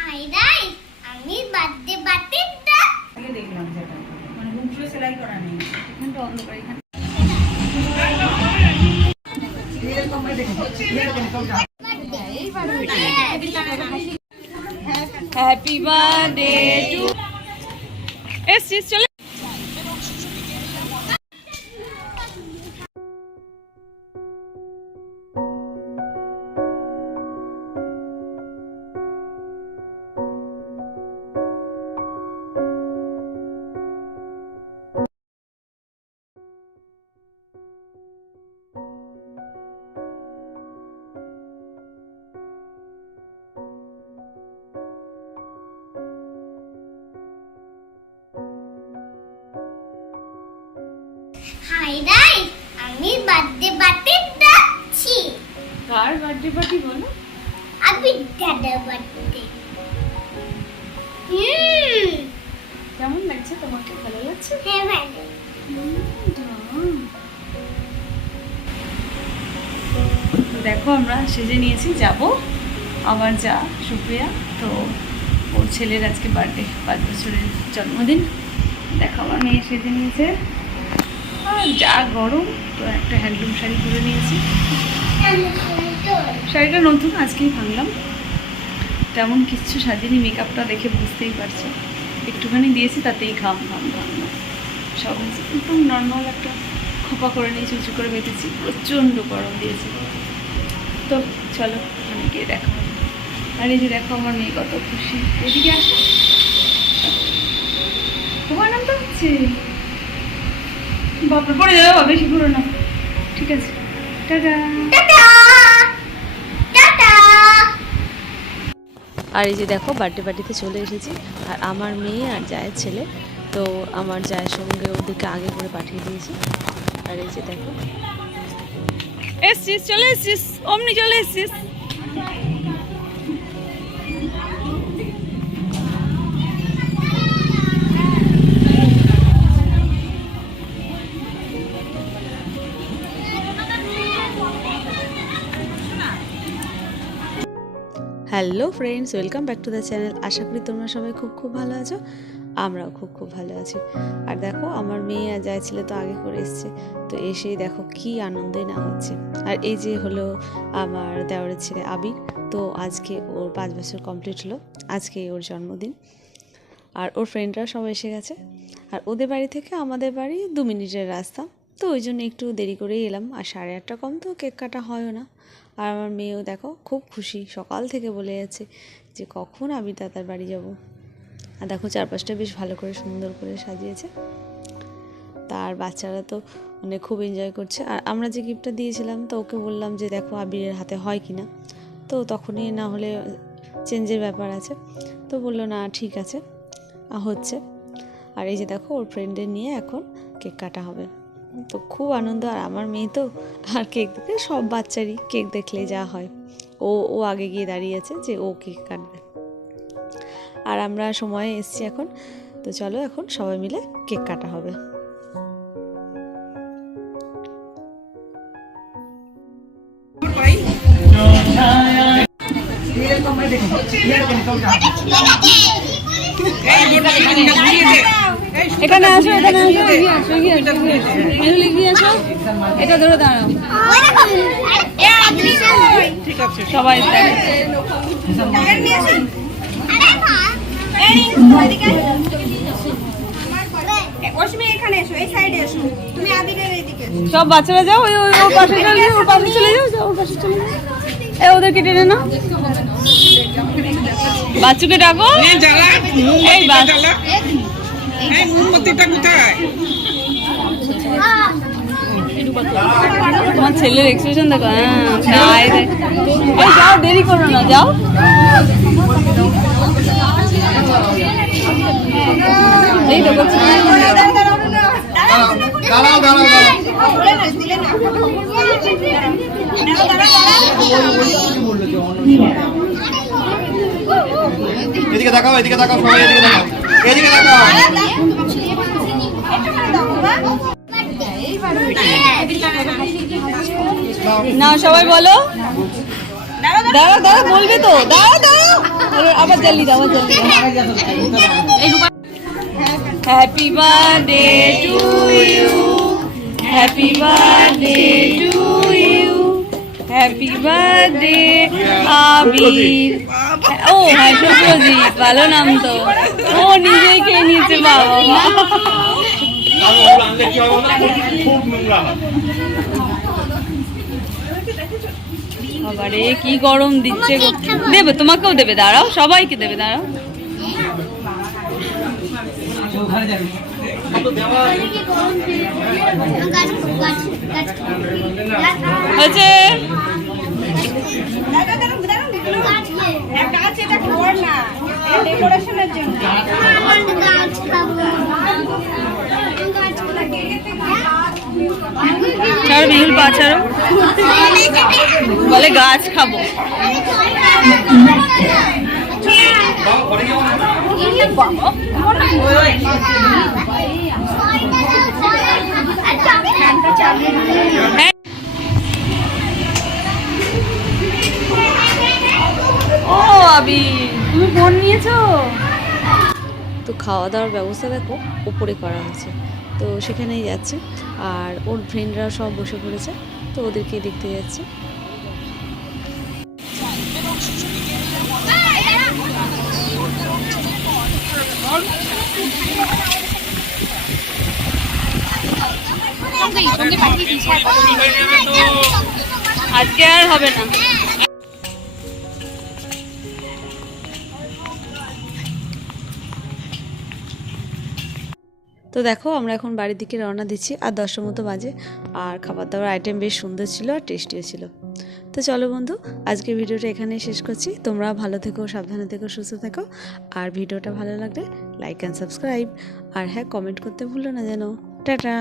Hi guys, আমি birthday পার্টিটা আগে দেখলাম যেটা মানে হুমসে সেলাই করা নেই এখানটা অন্ধকার এখানে হ্যাপি বার্থডে টু এস চলে হাই গাইস, আমি বার্থডে পার্টিটা ছি কার বার্থডে পার্টি বলো আমি দাদা বার্থডে কেমন লাগছে তোমাকে ভালো লাগছে হ্যাঁ ভালো দেখো আমরা সেজে নিয়েছি যাব আমার যা সুপ্রিয়া তো ওর ছেলের আজকে বার্থডে 5 বছরের জন্মদিন দেখো আমার মেয়ে সেজে নিয়েছে আর যা গরম তো একটা হ্যান্ডলুম শাড়ি পরে নিয়েছি শাড়িটা নতুন আজকেই ভাঙলাম তেমন কিচ্ছু সাজিনি মেকআপটা দেখে বুঝতেই পারছো একটুখানি দিয়েছি তাতেই ঘাম সব একদম নর্মাল একটা খোপা করে নিয়েছি উঁচু করে বেঁধেছি প্রচণ্ড গরম দিয়েছে তো চলো ওখানে গিয়ে দেখা হবে আর এই যে দেখো আমার মেয়ে কত খুশি এদিকে আসো তোমার নামটা হচ্ছে বাপরে পড়ে যাবে বেশি ঘুরো না ঠিক আছে টাটা আর এই যে দেখো বার্থডে পার্টিতে চলে এসেছি আর আমার মেয়ে আর জায়ের ছেলে তো আমার জায়ের সঙ্গে ওদেরকে আগে করে পাঠিয়ে দিয়েছি আর এই যে দেখো এসছিস চলে এসছিস অমনি চলে এসছিস hello friends welcome back to the channel আশা করি তোমরা সবাই খুব ভালো আছো আমরাও খুব ভালো আছি আর দেখো আমার মেয়ে আর যায় ছেলে তো আগে করে এসছে তো এসেই দেখো কি আনন্দই না হচ্ছে আর এই যে হলো আমার দেওরের ছেলে আবির তো আজকে ওর 5 বছর কমপ্লিট হলো আজকে ওর জন্মদিন আর ওর ফ্রেন্ডরা সব এসে গেছে আর ওদের বাড়ি থেকে আমাদের বাড়ি 2 মিনিটের রাস্তা তো ওই জন্য একটু দেরি করেই এলাম আর 8:30 কম তো কেক কাটা হয়ও না আর আমার মেয়েও দেখো খুব খুশি সকাল থেকে বলে যাচ্ছে যে কখন আমি দাদার বাড়ি যাব আর দেখো চারপাশটা বেশ ভালো করে সুন্দর করে সাজিয়েছে তার বাচ্চারা তো মানে খুব এনজয় করছে আর আমরা যে গিফটটা দিয়েছিলাম তো ওকে বললাম যে দেখো আবিরের হাতে হয় কি না তো তখনই না হলে চেঞ্জের ব্যাপার আছে তো বললো না ঠিক আছে হচ্ছে আর এই যে দেখো ওর ফ্রেন্ডদের নিয়ে এখন কেক কাটা হবে তো খুব আনন্দ আর আমার মেয়ে তো আর কেক দেখে সব বাচ্চারই কেক দেখলে যা হয় ও আগে গিয়ে দাঁড়িয়েছে যে ও কেক কাটবে আর আমরা সময়ে এসছি এখন তো চলো এখন সবাই মিলে কেক কাটা হবে এখানে আসো এটা ধরে দাঁড়াও সবাই সব বাচ্চারা যাও ওই পাশে চলে যাও ওদেরকে টেনে না বাচ্চুকে ডাকো এই তোমার ছেলের এক্সপ্রেশন দেখো হ্যাঁ যাও দেরি করো না যাও এই দেখো এদিকে দেখাও সবাই এদিকে দেখাও না সবাই বলো দাঁড়াও বলবে তো দাঁড়াও আবার জলদি দাও, আবার জলদি happy birthday to you, happy birthday to you, happy birthday Abir. ও হ্যাঁ শুভজিৎ, ভালো নাম তো। ও নিজেই খেয়ে নিয়েছে বাবা মা। খুব নোংরা হয়। বাবারে কি গরম দিচ্ছে গো। দেবে, তোমাকেও দেবে, দাঁড়াও, সবাইকে দেবে, দাঁড়াও। হয়েছে ছাড়ো বিহুল পা ছাড়ো, বলে গাছ খাবো। ও আবি, তুমি ফোন নিয়েছো? তো খাওয়া দাওয়ার ব্যবস্থা দেখো উপরে করা হয়েছে, তো সেখানেই যাচ্ছে। আর ওর ফ্রেন্ডরা সব বসে পড়েছে, তো ওদেরকে দেখতে যাচ্ছে। আজকে আর হবে না। তো দেখো আমরা এখন বাড়ির দিকে রওনা দিচ্ছি, আর 10টার মতো বাজে। আর খাবার দাবার আইটেম বেশ সুন্দর ছিল আর টেস্টিও ছিল। তো চলো বন্ধু, আজকে ভিডিওটা এখানেই শেষ করছি। তোমরা ভালো থেকো, সাবধানে থেকো, সুস্থ থেকো। আর ভিডিওটা ভালো লাগলে লাইক অ্যান্ড সাবস্ক্রাইব, আর হ্যাঁ কমেন্ট করতে ভুলো না যেন। টাটা।